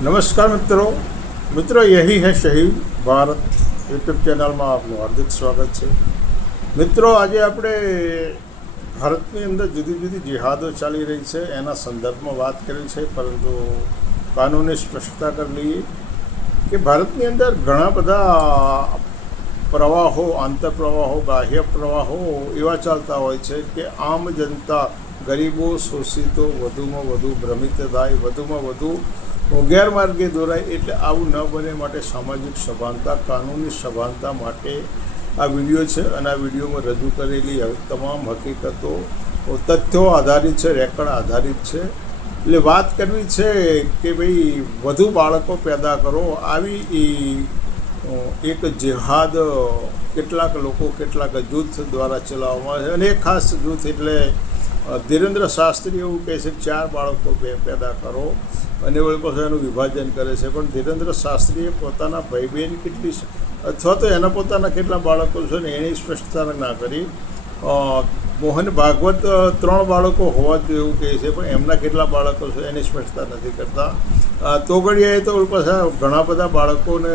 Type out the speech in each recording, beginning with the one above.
नमस्कार मित्रों यही है शहीद भारत यूट्यूब चैनल में आपનું હાર્દિક સ્વાગત છે। મિત્રો આજે આપણે ભારતની અંદર જુદી જુદી જિહાદો ચાલી રહી છે એના સંદર્ભમાં વાત કરી છે, પરંતુ કાનૂની સ્પષ્ટતા કરી લઈએ કે ભારતની અંદર ઘણા બધા પ્રવાહો, આંતરપ્રવાહો, બાહ્ય પ્રવાહો એવા ચાલતા હોય છે કે આમ જનતા, ગરીબો, શોષિતો વધુમાં વધુ ભ્રમિત થાય, વધુમાં વધુ ગેરમાર્ગે દોરાય। એટલે આવું ન બને માટે સામાજિક સભાનતા, કાનૂની સભાનતા માટે આ વિડીયો છે અને આ વિડીયોમાં રજૂ કરેલી તમામ હકીકતો તથ્યો આધારિત છે, રેકર્ડ આધારિત છે। એટલે વાત કરવી છે કે ભાઈ વધુ બાળકો પેદા કરો, આવી એક જેહાદ કેટલાક લોકો, કેટલાક જૂથ દ્વારા ચલાવવામાં આવે છે। અને એક ખાસ જૂથ એટલે ધીરેન્દ્ર શાસ્ત્રી એવું કહે છે 4 બાળકો પેદા કરો અને વળી પાછું એનું વિભાજન કરે છે। પણ ધીરેન્દ્ર શાસ્ત્રીએ પોતાના ભાઈ બહેન કેટલી અથવા તો એના પોતાના કેટલા બાળકો છે ને એની સ્પષ્ટતા ના કરી। મોહન ભાગવત 3 બાળકો હોવા જોઈએ એવું કહે છે, પણ એમના કેટલા બાળકો છે એની સ્પષ્ટતા નથી કરતા। તોગડિયાએ તો પાછા ઘણા બધા બાળકોને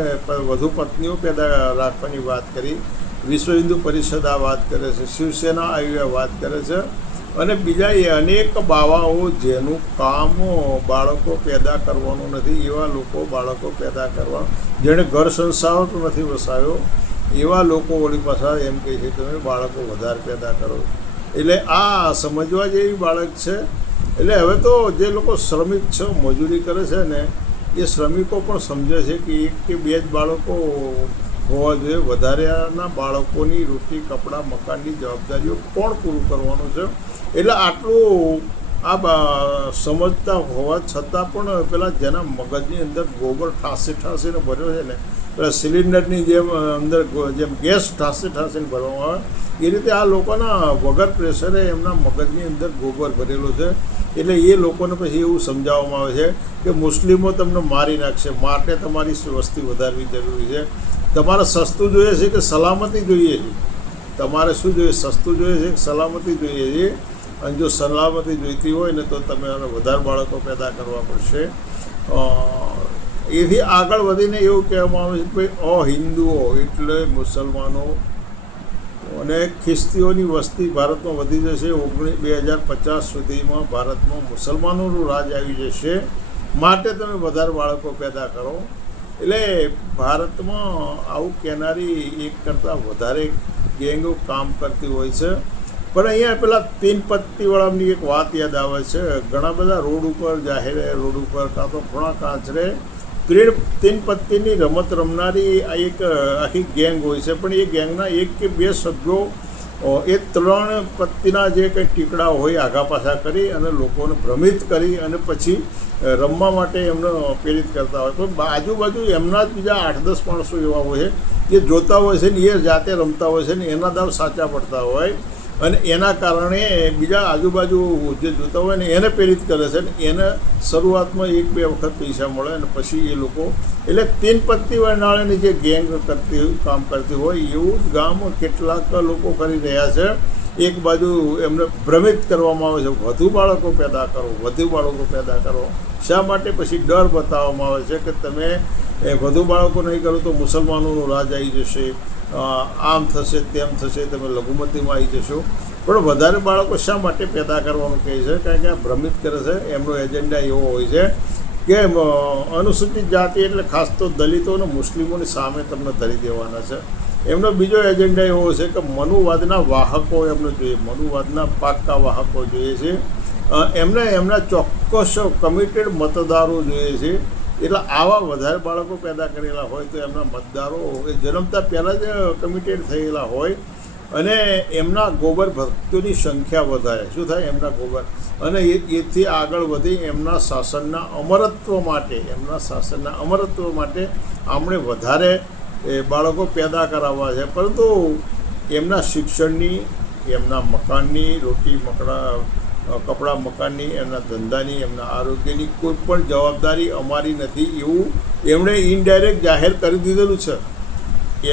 વધુ પત્નીઓ પેદા રાખવાની વાત કરી। વિશ્વ હિન્દુ પરિષદ આ વાત કરે છે, શિવસેના આવી આ વાત કરે છે, અને બીજા એ અનેક બાવાઓ જેનું કામ બાળકો પેદા કરવાનું નથી, એવા લોકો બાળકો પેદા કરવા, જેણે ઘર સંસાર પણ નથી વસાવ્યો એવા લોકો વળી પાછા એમ કહે છે તમે બાળકો વધારે પેદા કરો। એટલે આ સમજવા જેવી બાળક છે। એટલે હવે તો જે લોકો શ્રમિક છે, મજૂરી કરે છે ને, એ શ્રમિકો પણ સમજે છે કે 1 કે 2 જ બાળકો હોવા જોઈએ। વધારેના બાળકોની રોટી, કપડાં, મકાનની જવાબદારીઓ કોણ પૂરું કરવાનું છે? એટલે આટલું આ સમજતા હોવા છતાં પણ પેલા જેના મગજની અંદર ગોબર ઠાસીને ભર્યો છે ને, પેલા સિલિન્ડરની જેમ અંદર જેમ ગેસ ઠાસીને ભરવામાં આવે એ રીતે આ લોકોના વગર પ્રેશરે એમના મગજની અંદર ગોબર ભરેલો છે। એટલે એ લોકોને પછી એવું સમજાવવામાં આવે છે કે મુસ્લિમો તમને મારી નાખશે, માટે તમારી વસ્તી વધારવી જરૂરી છે। તમારે સસ્તું જોઈએ છે કે સલામતી જોઈએ છે? તમારે શું જોઈએ? સસ્તું જોઈએ છે કે સલામતી જોઈએ છે? અને જો સલામતી જોઈતી હોય ને તો તમે વધારે બાળકો પેદા કરવા પડશે। એથી આગળ વધીને એવું કહેવામાં આવે છે કે ભાઈ અહિન્દુઓ એટલે મુસલમાનો અને ખ્રિસ્તીઓની વસ્તી ભારતમાં વધી જશે। 2050 સુધીમાં ભારતમાં મુસલમાનોનું રાજ આવી જશે, માટે તમે વધારે બાળકો પેદા કરો। એટલે ભારતમાં આવું કહેનારી એક કરતાં વધારે ગેંગો કામ કરતી હોય છે। પણ અહીંયા પેલા 3 પત્તીવાળાની એક વાત યાદ આવે છે। ઘણા બધા રોડ ઉપર, જાહેર રોડ ઉપર, કાં તો ખૂણા કાંચરે 3 પત્તીની રમત રમનારી આ એક આખી ગેંગ હોય છે। પણ એ ગેંગના 1 કે 2 સભ્યો એ 3 પત્તીના જે કંઈ ટીકડા હોય આઘા પાછા કરી અને લોકોને ભ્રમિત કરી અને પછી રમવા માટે એમને પ્રેરિત કરતા હોય। પણ આજુબાજુ એમના જ બીજા 8-10 માણસો એવા હોય છે જે જોતા હોય છે ને એ જાતે રમતા હોય છે ને એના દાવ સાચા પડતા હોય, અને એના કારણે બીજા આજુબાજુ જે જોતા હોય ને એને પ્રેરિત કરે છે ને એને શરૂઆતમાં 1-2 વખત પૈસા મળે અને પછી એ લોકો એટલે 3 પત્તી વાળાની જે ગેંગ કામ કરતી હોય એવું જ ગામ કેટલાક લોકો કરી રહ્યા છે। એક બાજુ એમને ભ્રમિત કરવામાં આવે છે, વધુ બાળકો પેદા કરો, વધુ બાળકો પેદા કરો। શા માટે? પછી ડર બતાવવામાં આવે છે કે તમે વધુ બાળકો નહીં કરો તો મુસલમાનોનું રાજ આવી જશે, આમ થશે, તેમ થશે, તમે લઘુમતીમાં આવી જશો। પણ વધારે બાળકો શા માટે પેદા કરવાનું કહે છે? કારણ કે આ ભ્રમિત કરે છે। એમનો એજન્ડા એવો હોય છે કે અનુસૂચિત જાતિ એટલે ખાસ તો દલિતો અને મુસ્લિમોની સામે તમને ધરી દેવાના છે। એમનો બીજો એજન્ડા એવો છે કે મનુવાદના વાહકો એમને જોઈએ, મનુવાદના પાક્કા વાહકો જોઈએ છે। એમને એમના ચોક્કસ કમિટેડ મતદારો જોઈએ છે। એટલે આવા વધારે બાળકો પેદા કરેલા હોય તો એમના મતદારો એ જન્મતા પહેલાં જ કમિટેડ થયેલા હોય અને એમના ગોબર ભક્તોની સંખ્યા વધારે શું થાય? એમના ગોબર, અને એથી આગળ વધી એમના શાસનના અમરત્વ માટે આમણે વધારે બાળકો પેદા કરાવવા છે। પરંતુ એમના શિક્ષણની, એમના મકાનની, રોટી કપડાં મકાનની, એમના ધંધાની, એમના આરોગ્યની કોઈ પણ જવાબદારી અમારી નથી એવું એમણે ઇનડાયરેક્ટ જાહેર કરી દીધેલું છે।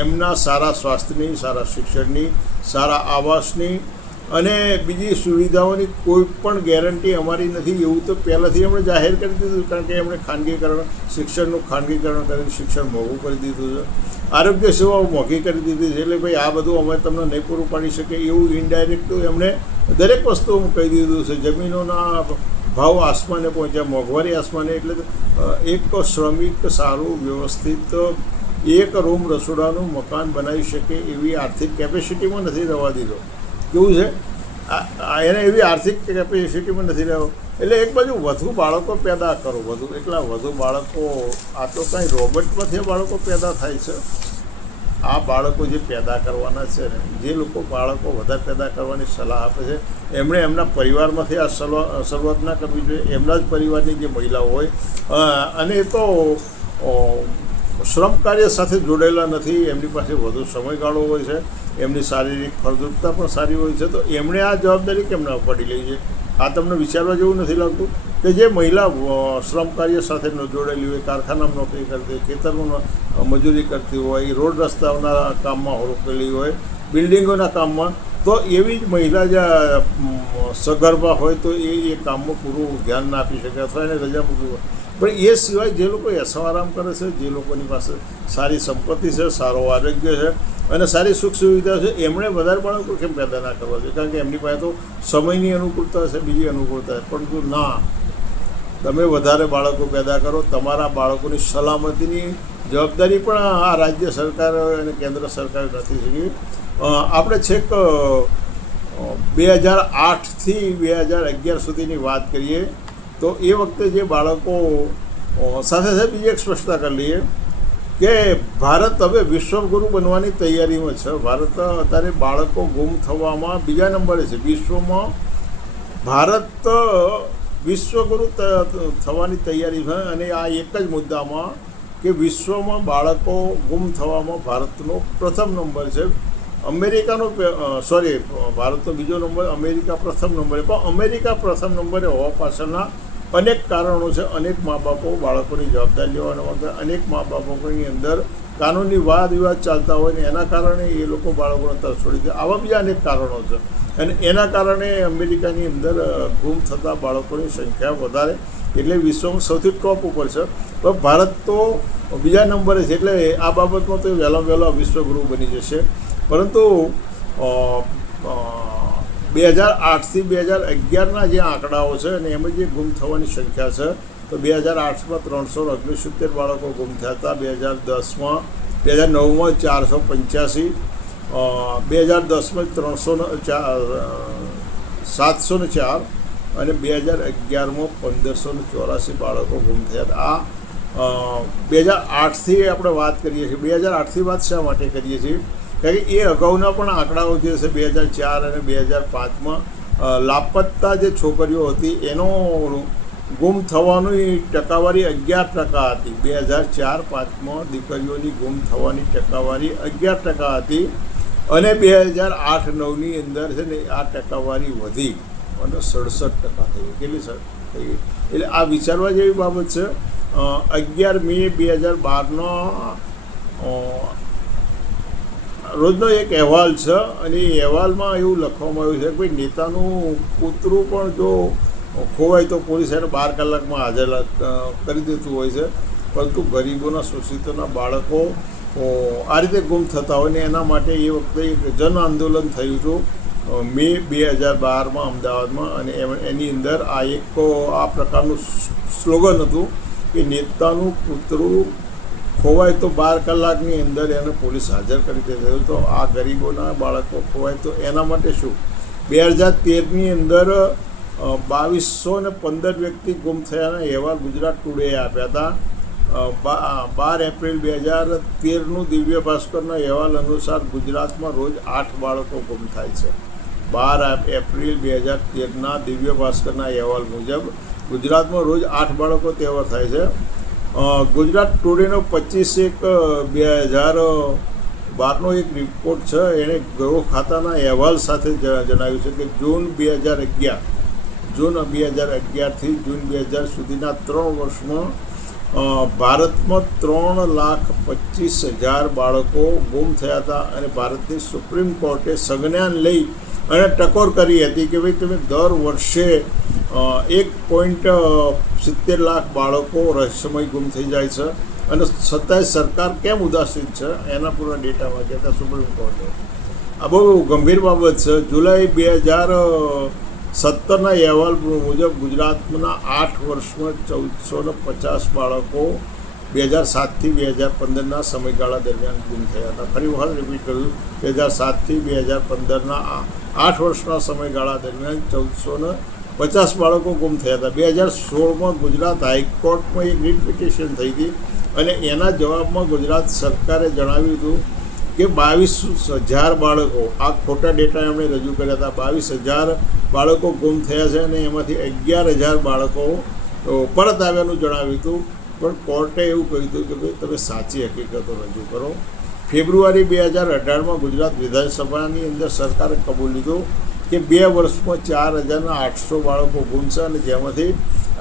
એમના સારા સ્વાસ્થ્યની, સારા શિક્ષણની, સારા આવાસની અને બીજી સુવિધાઓની કોઈ પણ ગેરંટી અમારી નથી એવું તો પહેલાંથી એમણે જાહેર કરી દીધું, કારણ કે એમણે ખાનગીકરણ, શિક્ષણનું ખાનગીકરણ કરીને શિક્ષણ મોંઘું કરી દીધું છે, આરોગ્ય સેવાઓ મોંઘી કરી દીધી છે. એટલે ભાઈ આ બધું અમે તમને નહીં પૂરું પાડી શકે એવું ઇનડાયરેક્ટ એમણે દરેક વસ્તુ કહી દીધું છે. જમીનોના ભાવ આસમાને પહોંચ્યા, મોંઘવારી આસમાને. એટલે એક શ્રમિક સારું વ્યવસ્થિત એક રૂમ રસોડાનું મકાન બનાવી શકે એવી આર્થિક કેપેસિટીમાં નથી રહેવા દીધો. કેવું છે એને એવી આર્થિક કેપેસિટીમાં નથી રહ્યો. એટલે એક બાજુ વધુ બાળકો પેદા કરો, વધુ બાળકો, આ તો કાંઈ રોબોટમાંથી બાળકો પેદા થાય છે. આ બાળકો જે પેદા કરવાના છે ને, જે લોકો બાળકો વધારે પેદા કરવાની સલાહ આપે છે એમણે એમના પરિવારમાંથી આ શરૂઆત ના કરવી જોઈએ. એમના જ પરિવારની જે મહિલાઓ હોય, અને એ તો શ્રમ કાર્ય સાથે જોડાયેલા નથી, એમની પાસે વધુ સમયગાળો હોય છે, એમની શારીરિક ફળદ્રુપતા પણ સારી હોય છે, તો એમણે આ જવાબદારી કેમ ના ઉપાડી લેવી છે? આ તમને વિચારવા જેવું નથી લાગતું કે જે મહિલા શ્રમ કાર્ય સાથે જોડાયેલી હોય, કારખાનામાં નોકરી કરતી હોય, ખેતરમાં મજૂરી કરતી હોય, રોડ રસ્તાઓના કામમાં રોકેલી હોય, બિલ્ડિંગોના કામમાં, તો એવી જ મહિલા જે સગર્ભા હોય તો એ કામમાં પૂરું ધ્યાન ના આપી શકે અથવા એને રજા મૂકવી હોય. પણ એ સિવાય જે લોકો એસો આરામ કરે છે, જે લોકોની પાસે સારી સંપત્તિ છે, સારો આરોગ્ય છે અને સારી સુખ સુવિધા છે, એમણે વધારે બાળકો કેમ પેદા ના કરવા જોઈએ? કારણ કે એમની પાસે તો સમયની અનુકૂળતા છે, બીજી અનુકૂળતા છે. પરંતુ ના, તમે વધારે બાળકો પેદા કરો, તમારા બાળકોની સલામતીની જવાબદારી પણ આ રાજ્ય સરકાર અને કેન્દ્ર સરકાર નથી શકી. આપણે છેક 2008થી 2011 સુધીની વાત કરીએ તો એ વખતે જે બાળકો સાથે સાથે બીજી એક સ્પષ્ટતા કરી લઈએ કે ભારત હવે વિશ્વગુરુ બનવાની તૈયારીમાં છે. ભારત અત્યારે બાળકો ગુમ થવામાં બીજા નંબરે છે વિશ્વમાં. ભારત વિશ્વગુરુ થવાની તૈયારી છે. અને આ એક જ મુદ્દામાં કે વિશ્વમાં બાળકો ગુમ થવામાં ભારતનો પ્રથમ નંબર છે. અમેરિકાનો ભારતનો બીજો નંબર, અમેરિકા પ્રથમ નંબરે. પણ અમેરિકા પ્રથમ નંબરે હોવા પાછળના અનેક કારણો છે. અનેક મા બાપો બાળકોની જવાબદારી લેવાના વગર, અનેક મા બાપોની અંદર કાનૂની વાદ વિવાદ ચાલતા હોય ને એના કારણે એ લોકો બાળકોને તરફ છોડી દે. આવા બીજા અનેક કારણો છે અને એના કારણે અમેરિકાની અંદર ગુમ થતા બાળકોની સંખ્યા વધારે, એટલે વિશ્વમાં સૌથી ટોપ ઉપર છે. તો ભારત તો બીજા નંબરે છે. એટલે આ બાબતમાં તો વહેલામાં વહેલો વિશ્વગુરુ બની જશે. પરંતુ 2008થી 2011ના જે આંકડાઓ છે અને એમાં જે ગુમ થવાની સંખ્યા છે, તો 2008માં 369 બાળકો ગુમ થયા હતા, 2009માં 485, 2010માં 704 અને 2011માં 1584 બાળકો ગુમ થયા હતા. આ 2008થી આપણે વાત કરીએ છીએ. 2008થી વાત શા માટે કરીએ છીએ? કારણ કે એ અગાઉના પણ આંકડાઓ જે છે 2004 અને 2005માં લાપતા જે છોકરીઓ હતી એનો ગુમ થવાની ટકાવારી 11% હતી. 2004-05માં દીકરીઓની ગુમ થવાની ટકાવારી 11% હતી અને 2008-09ની અંદર છે ને આ ટકાવારી વધી અને 67% થઈ. કેટલી થઈ ગઈ? એટલે આ વિચારવા જેવી બાબત છે. 11 મે 2012નો રોજનો એક અહેવાલ છે અને એ અહેવાલમાં એવું લખવામાં આવ્યું છે કે ભાઈ નેતાનું કૂતરું પણ જો ખોવાય તો પોલીસ એને 12 કલાકમાં હાજર કરી દેતું હોય છે. પરંતુ ગરીબોના, શોષિતોના બાળકો આ રીતે ગુમ થતા હોય ને એના માટે એ વખતે એક જન આંદોલન થયું હતું મે 2012માં અમદાવાદમાં. અને એની અંદર આ પ્રકારનું સ્લોગન હતું કે નેતાનું કૂતરું ખોવાય તો 12 કલાકની અંદર એને પોલીસ હાજર કરી દેતી. તો આ ગરીબોના બાળકો ખોવાય તો એના માટે શું? 2013ની અંદર 2215 વ્યક્તિ ગુમ થયાના અહેવાલ ગુજરાત ટુડેએ આપ્યા હતા. 12 એપ્રિલ 2013નું દિવ્ય ભાસ્કરના અહેવાલ અનુસાર ગુજરાતમાં રોજ 8 બાળકો ગુમ થાય છે. 12 એપ્રિલ 2013ના દિવ્ય ભાસ્કરના અહેવાલ મુજબ ગુજરાતમાં રોજ 8 બાળકો તહેવાર થાય છે. ગુજરાત ટુડેનો 25/1/2012નો એક રિપોર્ટ છે. એણે ગૃહ ખાતાના અહેવાલ સાથે જણાવ્યું છે કે જૂન 2011થી જૂન 2000 સુધીના 3 વર્ષમાં ભારતમાં 3,25,000 બાળકો ગુમ થયા હતા. અને ભારતની સુપ્રીમ કોર્ટે સંજ્ઞાન લઈ અને ટકોર કરી હતી કે ભાઈ તમે દર વર્ષે 1.70 લાખ બાળકો રહસ્યમય ગુમ થઈ જાય છે અને છતાંય સરકાર કેમ ઉદાસીન છે એના પૂરા ડેટા માંગ્યા હતા સુપ્રીમ કોર્ટે. આ બહુ ગંભીર બાબત છે. જુલાઈ 2017ના અહેવાલ મુજબ ગુજરાતના 8 વર્ષમાં 1450 બાળકો 2007થી 2015ના સમયગાળા દરમિયાન ગુમ થયા હતા. ફરી વખત રિપીટ કરું, 2007થી 2015ના 8 વર્ષના સમયગાળા દરમિયાન 1450 બાળકો ગુમ થયા હતા. 2016માં ગુજરાત હાઈકોર્ટમાં એક રીટ પિટિશન થઈ હતી અને એના જવાબમાં ગુજરાત સરકારે જણાવ્યું હતું કે 22,000 બાળકો, આ ખોટા ડેટા એમણે રજૂ કર્યા હતા, 22,000 બાળકો ગુમ થયા છે અને એમાંથી 11,000 બાળકો પરત આવ્યાનું જણાવ્યું હતું. પણ કોર્ટે એવું કહ્યું હતું કે ભાઈ તમે સાચી હકીકતો રજૂ કરો. ફેબ્રુઆરી 2018માં ગુજરાત વિધાનસભાની અંદર સરકારે કબૂલ લીધું કે 2 વર્ષમાં 4,800 બાળકો ગુમ છે અને જેમાંથી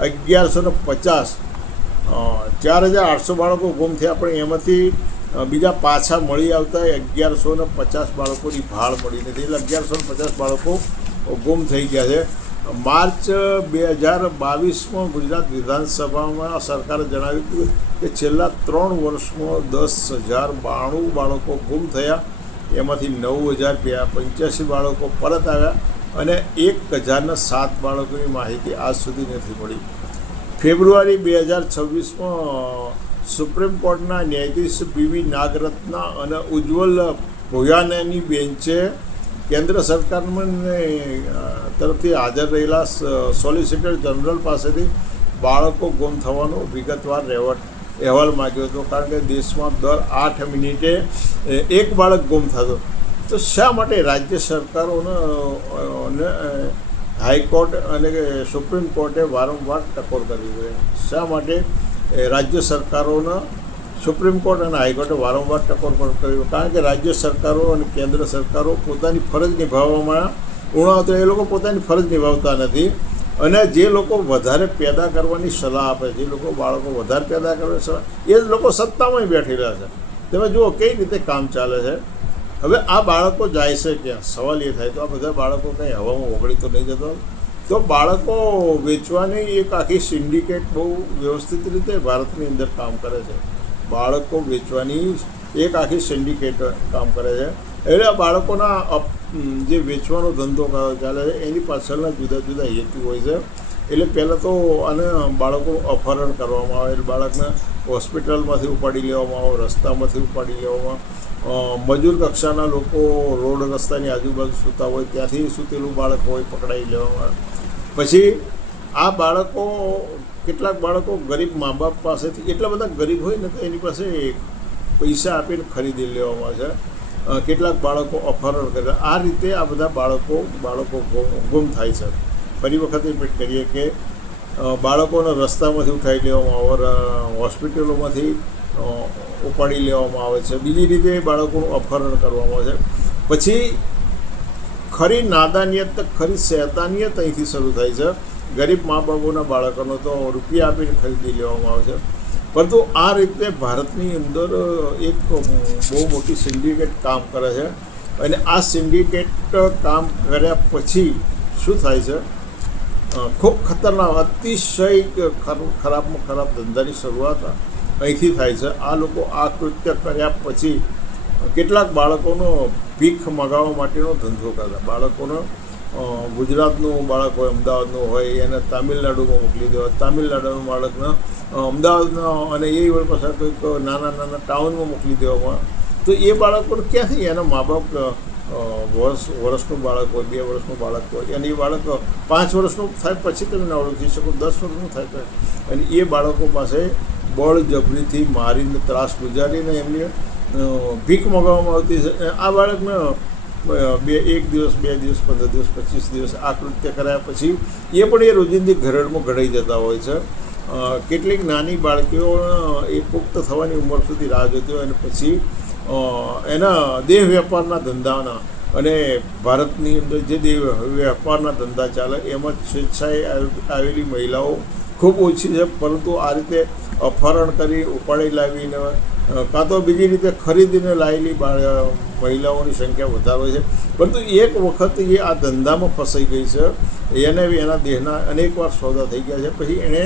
4,800 બાળકો ગુમ થયા, પણ એમાંથી બીજા પાછા મળી આવતા 1,150 બાળકોની ભાળ મળી નથી, એટલે 1,150 બાળકો ગુમ થઈ ગયા છે. માર્ચ 2022માં ગુજરાત વિધાનસભામાં સરકારે જણાવ્યું હતું કે છેલ્લા 3 વર્ષમાં 10,092 બાળકો ગુમ થયા, એમાંથી 9,085 બાળકો પરત આવ્યા અને 1,007 બાળકોની માહિતી આજ સુધી નથી મળી. ફેબ્રુઆરી 2026માં સુપ્રીમ કોર્ટના ન્યાયાધીશ બીવી નાગરત્ના અને ઉજ્જવલ ભોયાનાની બેન્ચે કેન્દ્ર સરકારને તરફથી હાજર રહેલા સોલિસિટર જનરલ પાસેથી બાળકો ગુમ થવાનો વિગતવાર અહેવાલ માગ્યો હતો, કારણ કે દેશમાં દર 8 મિનિટે એક બાળક ગુમ થતો. તો શા માટે રાજ્ય સરકારોને હાઈકોર્ટ અને સુપ્રીમ કોર્ટે વારંવાર ટકોર કરવી જોઈએ? શા માટે રાજ્ય સરકારોને સુપ્રીમ કોર્ટ અને હાઈકોર્ટે વારંવાર ટકોર કર્યું? કારણ કે રાજ્ય સરકારો અને કેન્દ્ર સરકારો પોતાની ફરજ નિભાવવામાં ઉણાવતા, એ લોકો પોતાની ફરજ નિભાવતા નથી અને જે લોકો વધારે પેદા કરવાની સલાહ આપે, જે લોકો બાળકો વધારે પેદા કરવાની સલાહ, એ જ લોકો સત્તામાં બેઠેલા છે. તમે જુઓ કઈ રીતે કામ ચાલે છે. હવે આ બાળકો જાય છે ક્યાં? સવાલ એ થાય તો આ બધા બાળકો કંઈ હવામાં ઓગળી તો નહીં જતો? તો બાળકો વેચવાની એક આખી સિન્ડિકેટ બહુ વ્યવસ્થિત રીતે ભારતની અંદર કામ કરે છે. બાળકો વેચવાની એક આખી સિન્ડિકેટ કામ કરે છે. એટલે આ બાળકોના જે વેચવાનો ધંધો ચાલે છે એની પાછળના જુદા જુદા હેતુ હોય છે. એટલે પહેલાં તો આને બાળકોનું અપહરણ કરવામાં આવે, એટલે બાળકને હોસ્પિટલમાંથી ઉપાડી લેવામાં આવે, રસ્તામાંથી ઉપાડી લેવામાં, મજૂર કક્ષાના લોકો રોડ રસ્તાની આજુબાજુ સૂતા હોય ત્યાંથી સૂતેલું બાળક હોય પકડાઈ લેવામાં આવે. પછી આ બાળકો, કેટલાક બાળકો ગરીબ મા બાપ પાસેથી, એટલા બધા ગરીબ હોય ને તો એની પાસે પૈસા આપીને ખરીદી લેવામાં આવે છે. કેટલાક બાળકો અપહરણ કરે. આ રીતે આ બધા બાળકો ગુમ થાય છે. ફરી વખત રિપીટ કરીએ કે બાળકોને રસ્તામાંથી ઉઠાવી લેવામાં આવે, હોસ્પિટલોમાંથી ઉપાડી લેવામાં આવે છે, બીજી રીતે બાળકોનું અપહરણ કરવામાં આવે છે. પછી ખરી નાદાનિયત, ખરી શૈતાનિયત અહીંથી શરૂ થાય છે. ગરીબ મા બાપોના બાળકોનો તો રૂપિયા આપીને ખરીદી લેવામાં આવે છે. પરંતુ આ રીતે ભારતની અંદર એક બહુ મોટી સિન્ડિકેટ કામ કરે છે અને આ સિન્ડિકેટ કામ કર્યા પછી શું થાય છે? ખૂબ ખતરનાક, અતિશય ખરાબમાં ખરાબ ધંધાની શરૂઆત અહીંથી થાય છે. આ લોકો આ કૃત્ય કર્યા પછી કેટલાક બાળકોનો ભીખ મગાવવા માટેનો ધંધો કરતા. બાળકોનો ગુજરાતનું બાળક હોય, અમદાવાદનું હોય, એને તામિલનાડુમાં મોકલી દેવા, તામિલનાડુનું બાળકને અમદાવાદના અને એ વળી પાછા કંઈક નાના નાના ટાઉનમાં મોકલી દેવામાં. તો એ બાળકોને ક્યાંથી? એના મા બાપ વર્ષનું બાળક હોય, 2 વર્ષનું બાળક હોય, અને એ બાળક 5 વર્ષનું થાય પછી તમે ના ઓળખી શકો, 10 વર્ષનું થાય તો, અને એ બાળકો પાસે બળજબરીથી મારીને ત્રાસ ગુજારીને એમને ભીખ મગાવવામાં આવતી છે. આ બાળકને 1 દિવસ, 2 દિવસ, 15 દિવસ, 25 દિવસ આ કૃત્ય કરાયા પછી એ પણ એ રોજિંદી ઘરડમાં ઘડાઈ જતા હોય છે. કેટલીક નાની બાળકીઓ એ પુખ્ત થવાની ઉંમર સુધી રાહ જોતી હોય અને પછી એના દેહ વેપારના ધંધાના, અને ભારતની અંદર જે દેહ વેપારના ધંધા ચાલે એમાં સ્વેચ્છાએ આવેલી મહિલાઓ ખૂબ ઓછી છે. પરંતુ આ રીતે અપહરણ કરી, ઉપાડી લાવીને કાં તો બીજી રીતે ખરીદીને લાવેલી મહિલાઓની સંખ્યા વધારે છે. પરંતુ એક વખત એ આ ધંધામાં ફસાઈ ગઈ છે, એને એના દેહના અનેકવાર સોદા થઈ ગયા છે. પછી એણે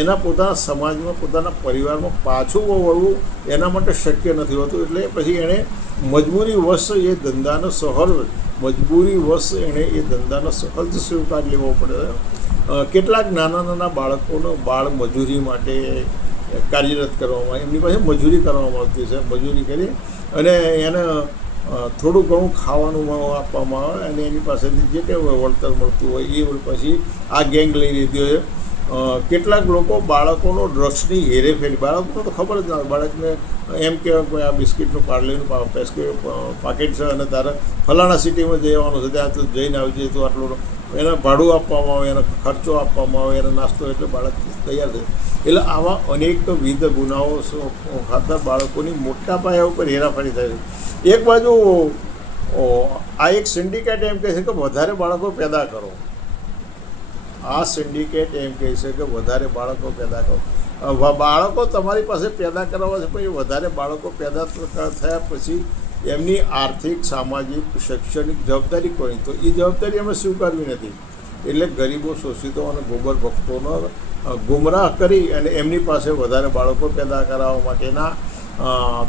એના પોતાના સમાજમાં, પોતાના પરિવારમાં પાછું વળવું એના માટે શક્ય નથી હોતું. એટલે પછી એણે મજબૂરીવશ એ ધંધાનો સહજ સ્વીકાર લેવો પડે. કેટલાક નાના બાળકોનો બાળ મજૂરી માટે કાર્યરત કરવામાં, એમની પાસે મજૂરી કરવામાં આવતી છે. મજૂરી કરી અને એને થોડું ઘણું ખાવાનું આપવામાં આવે અને એની પાસેથી જે કંઈ વળતર મળતું હોય એ પછી આ ગેંગ લઈ લીધી હોય. કેટલાક લોકો બાળકોનો ડ્રગ્સની હેરેફેરી, બાળકોને તો ખબર જ ના હોય, બાળકને એમ કહેવાય આ બિસ્કિટનું પાર્લેનું પાકેટ છે અને તારે ફલાણા સિટીમાં જવાનું છે, ત્યાં તું જઈને આવજે, તો આટલું એને ભાડું આપવામાં આવે, એને ખર્ચો આપવામાં આવે, એને નાસ્તો, એટલે બાળક તૈયાર થાય. એટલે આવા અનેકવિધ ગુનાઓ ખાતર બાળકોની મોટા પાયા ઉપર હેરાફેરી થાય છે. એક બાજુ આ એક સિન્ડિકેટ એમ કહે છે કે વધારે બાળકો પેદા કરો. આ સિન્ડિકેટ એમ કહે છે કે વધારે બાળકો પેદા કરો. બાળકો તમારી પાસે પેદા કરવા છે, પછી વધારે બાળકો પેદા થયા પછી એમની આર્થિક, સામાજિક, શૈક્ષણિક જવાબદારી કોની? તો એ જવાબદારી અમે સ્વીકારવી નથી. એટલે ગરીબો, શોષિતો અને ગોબર ભક્તોનો ગુમરાહ કરી અને એમની પાસે વધારે બાળકો પેદા કરાવવા માટેના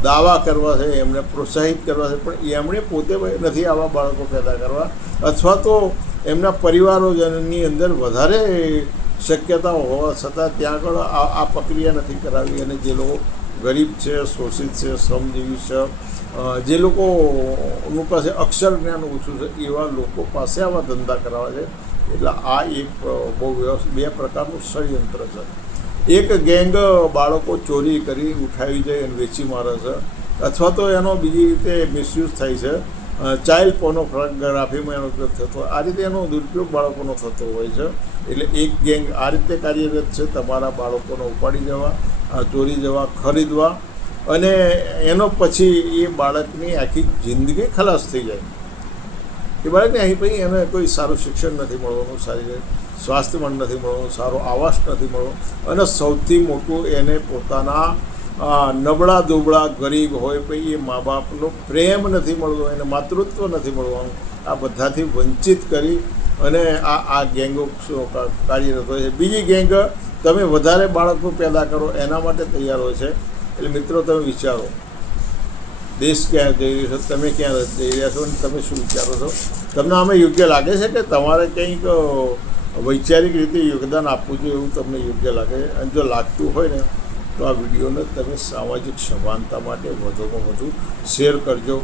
દાવા કરવા છે, એમને પ્રોત્સાહિત કરવા છે. પણ એમણે પોતે નથી આવા બાળકો પેદા કરવા, અથવા તો એમના પરિવારોની અંદર વધારે શક્યતાઓ હોવા છતાં ત્યાં આગળ આ પ્રક્રિયા નથી કરાવી. અને જે લોકો ગરીબ છે, શોષિત છે, શ્રમજીવી છે, જે લોકોનું પાસે અક્ષર જ્ઞાન ઓછું છે, એવા લોકો પાસે આવા ધંધા કરાવે છે. એટલે આ એક બહુ બે પ્રકારનું ષડયંત્ર છે. એક ગેંગ બાળકો ચોરી કરી ઉઠાવી જાય અને વેચી મારે છે, અથવા તો એનો બીજી રીતે મિસયુઝ થાય છે. ચાઇલ્ડ પોર્નોગ્રાફીમાં એનો ઉપયોગ થતો હોય, આ રીતે એનો દુરુપયોગ બાળકોનો થતો હોય છે. એટલે એક ગેંગ આ રીતે કાર્યરત છે, તમારા બાળકોને ઉપાડી જવા, ચોરી જવા, ખરીદવા, અને એનો પછી એ બાળકની આખી જિંદગી ખલાસ થઈ જાય. એ બાળકને અહીં પછી એને કોઈ સારું શિક્ષણ નથી મળવાનું, સારી સ્વાસ્થ્ય પણ નથી મળવાનું, સારો આવાસ નથી મળવાનો, અને સૌથી મોટું એને પોતાના નબળા દુબળા ગરીબ હોય પછી એ મા બાપનો પ્રેમ નથી મળતો, એને માતૃત્વ નથી મળવાનું. આ બધાથી વંચિત કરી અને આ ગેંગો કાર્યરત હોય છે. બીજી ગેંગ તમે વધારે બાળકો પેદા કરો એના માટે તૈયાર હોય છે. એટલે મિત્રો, તમે વિચારો, દેશ ક્યાં જઈ રહ્યો છો, તમે ક્યાં જઈ રહ્યા છો, અને તમે શું વિચારો છો? તમને આમાં યોગ્ય લાગે છે કે તમારે કંઈક વૈચારિક રીતે યોગદાન આપવું જોઈએ એવું તમને યોગ્ય લાગે છે? અને જો લાગતું હોય ને તો આ વિડીયોને તમે સામાજિક સભાનતા માટે વધુમાં વધુ શેર કરજો.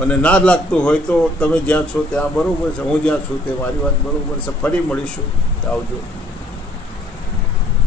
અને ના લાગતું હોય તો તમે જ્યાં છો ત્યાં બરાબર છે, હું જ્યાં છું તે મારી વાત બરાબર છે. ફરી મળીશું, આવજો.